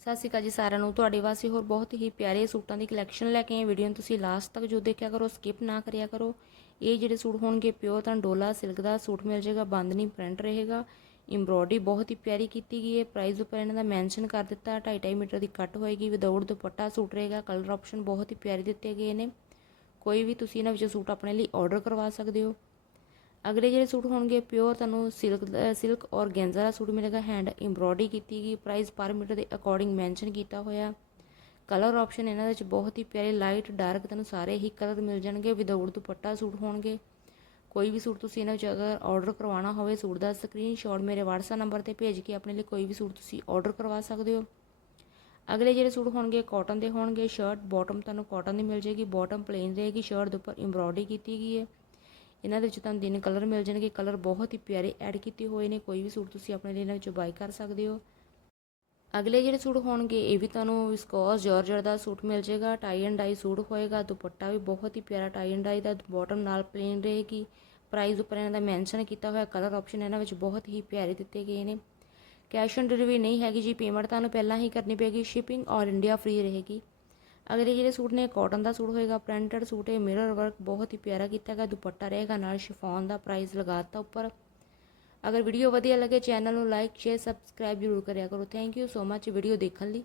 ਸਤਿ ਸ਼੍ਰੀ ਅਕਾਲ ਜੀ ਸਾਰਿਆਂ ਨੂੰ। ਤੁਹਾਡੇ ਵਾਸਤੇ ਹੋਰ ਬਹੁਤ ਹੀ ਪਿਆਰੇ ਸੂਟਾਂ ਦੀ ਕਲੈਕਸ਼ਨ ਲੈ ਕੇ ਆਏ ਵੀਡੀਓ ਨੂੰ ਤੁਸੀਂ ਲਾਸਟ ਤੱਕ ਜੋ ਦੇਖਿਆ ਕਰੋ ਸਕਿਪ ਨਾ ਕਰਿਆ ਕਰੋ। ਇਹ ਜਿਹੜੇ ਸੂਟ ਹੋਣਗੇ ਪਿਓਰ ਤਾਂ ਡੋਲਾ ਸਿਲਕ ਦਾ ਸੂਟ ਮਿਲ ਜਾਏਗਾ ਬੰਦ ਪ੍ਰਿੰਟ ਰਹੇਗਾ। ਐਮਬ੍ਰੋਇਡਰੀ ਬਹੁਤ ਹੀ ਪਿਆਰੀ ਕੀਤੀ ਗਈ ਹੈ। ਪ੍ਰਾਈਸ ਉੱਪਰ ਇਹਨਾਂ ਦਾ ਮੈਂਸ਼ਨ ਕਰ ਦਿੱਤਾ। 2.5 ਮੀਟਰ ਦੀ ਕੱਟ ਹੋਏਗੀ। ਵਿਦਆਊਟ ਦੁਪੱਟਾ ਸੂਟ ਰਹੇਗਾ। ਕਲਰ ਆਪਸ਼ਨ ਬਹੁਤ ਹੀ ਪਿਆਰੇ ਦਿੱਤੇ ਗਏ ਨੇ। ਕੋਈ ਵੀ ਤੁਸੀਂ ਇਹਨਾਂ ਵਿੱਚੋਂ ਸੂਟ ਆਪਣੇ ਲਈ ਆਰਡਰ ਕਰਵਾ ਸਕਦੇ ਹੋ। ਅਗਲੇ ਜਿਹੜੇ ਸੂਟ ਹੋਣਗੇ ਪਿਓਰ ਤੁਹਾਨੂੰ ਸਿਲਕ ਸਿਲਕ ਔਰ ਗੈਂਜ਼ਾ ਦਾ ਸੂਟ ਮਿਲੇਗਾ ਹੈਂਡ ਐਮਬ੍ਰੋਇਡਰੀ ਕੀਤੀ ਗਈ ਪ੍ਰਾਈਸ ਪਰ ਮੀਟਰ ਦੇ ਅਕੋਰਡਿੰਗ ਮੈਂਸ਼ਨ ਕੀਤਾ ਹੋਇਆ। ਕਲਰ ਆਪਸ਼ਨ ਇਹਨਾਂ ਦੇ ਵਿੱਚ ਬਹੁਤ ਹੀ ਪਿਆਰੇ ਲਾਈਟ ਡਾਰਕ ਤੁਹਾਨੂੰ ਸਾਰੇ ਹੀ ਕਲਰ ਮਿਲ ਜਾਣਗੇ ਵਿਦਆਊਟ ਦੁਪੱਟਾ ਸੂਟ ਹੋਣਗੇ। ਕੋਈ ਵੀ ਸੂਟ ਤੁਸੀਂ ਇਹਨਾਂ ਵਿੱਚ ਅਗਰ ਆਰਡਰ ਕਰਵਾਉਣਾ ਹੋਵੇ, ਸੂਟ ਦਾ ਸਕਰੀਨਸ਼ਾਟ ਮੇਰੇ WhatsApp ਨੰਬਰ ਤੇ ਭੇਜ ਕੇ ਆਪਣੇ ਲਈ ਕੋਈ ਵੀ ਸੂਟ ਤੁਸੀਂ ਆਰਡਰ ਕਰਵਾ ਸਕਦੇ ਹੋ। ਅਗਲੇ ਜਿਹੜੇ ਸੂਟ ਹੋਣਗੇ ਕਾਟਨ ਦੇ ਹੋਣਗੇ ਸ਼ਰਟ ਬਾਟਮ ਤੁਹਾਨੂੰ ਕਾਟਨ ਦੀ ਮਿਲ ਜਾਏਗੀ ਬਾਟਮ ਪਲੇਨ ਰਹੇਗੀ ਸ਼ਰਟ ਦੇ ਉੱਪਰ ਐਮਬ੍ਰੋਇਡਰੀ ਕੀਤੀ ਗਈ ਹੈ। ਇਹਨਾਂ ਦੇ ਵਿੱਚ ਤੁਹਾਨੂੰ ਤਿੰਨ ਕਲਰ ਮਿਲ ਜਾਣਗੇ। ਕਲਰ ਬਹੁਤ ਹੀ ਪਿਆਰੇ ਐਡ ਕੀਤੇ ਹੋਏ ਨੇ। ਕੋਈ ਵੀ ਸੂਟ ਤੁਸੀਂ ਆਪਣੇ ਲਈ ਇਹਨਾਂ ਵਿੱਚੋਂ ਬਾਈ ਕਰ ਸਕਦੇ ਹੋ। ਅਗਲੇ ਜਿਹੜੇ ਸੂਟ ਹੋਣਗੇ, ਇਹ ਵੀ ਤੁਹਾਨੂੰ ਵਿਸਕੋਸ ਜਾਰਜਟ ਦਾ ਸੂਟ ਮਿਲ ਜਾਏਗਾ। ਟਾਈ ਐਂਡ ਡਾਈ ਸੂਟ ਹੋਏਗਾ। ਦੁਪੱਟਾ ਵੀ ਬਹੁਤ ਹੀ ਪਿਆਰਾ ਟਾਈ ਐਂਡ ਡਾਈ ਦਾ। ਬਾਟਮ ਨਾਲ ਪਲੇਨ ਰਹੇਗੀ। ਪ੍ਰਾਈਸ ਉੱਪਰ ਇਹਨਾਂ ਦਾ ਮੈਂਸ਼ਨ ਕੀਤਾ ਹੋਇਆ ਕਲਰ ਆਪਸ਼ਨ ਇਹਨਾਂ ਵਿੱਚ ਬਹੁਤ ਹੀ ਪਿਆਰੇ ਦਿੱਤੇ ਗਏ ਨੇ। ਕੈਸ਼ ਔਨ ਡਿਲੀਵਰੀ ਨਹੀਂ ਹੈਗੀ ਜੀ। ਪੇਮੈਂਟ ਤੁਹਾਨੂੰ ਪਹਿਲਾਂ ਹੀ ਕਰਨੀ ਪਏਗੀ। ਸ਼ਿਪਿੰਗ ਔਰ ਇੰਡੀਆ ਫ੍ਰੀ ਰਹੇਗੀ। ਅਗਲੇ ਜਿਹੜੇ ਸੂਟ ਨੇ ਕਾਟਨ ਦਾ ਸੂਟ ਹੋਏਗਾ ਪ੍ਰਿੰਟਡ ਸੂਟ ਹੈ ਮਿਰਰ ਵਰਕ ਬਹੁਤ ਹੀ ਪਿਆਰਾ ਕੀਤਾ ਹੈਗਾ ਦੁਪੱਟਾ ਰਹੇਗਾ ਨਾਲ ਸ਼ਿਫੋਨ ਦਾ ਪ੍ਰਾਈਸ ਲਗਾਤਾ ਉੱਪਰ। ਅਗਰ ਵੀਡੀਓ ਵਧੀਆ ਲੱਗੇ ਚੈਨਲ ਨੂੰ ਲਾਈਕ ਸ਼ੇਅਰ ਸਬਸਕ੍ਰਾਈਬ ਜ਼ਰੂਰ ਕਰਿਆ ਕਰੋ। Thank you so much video ਦੇਖਣ ਲਈ।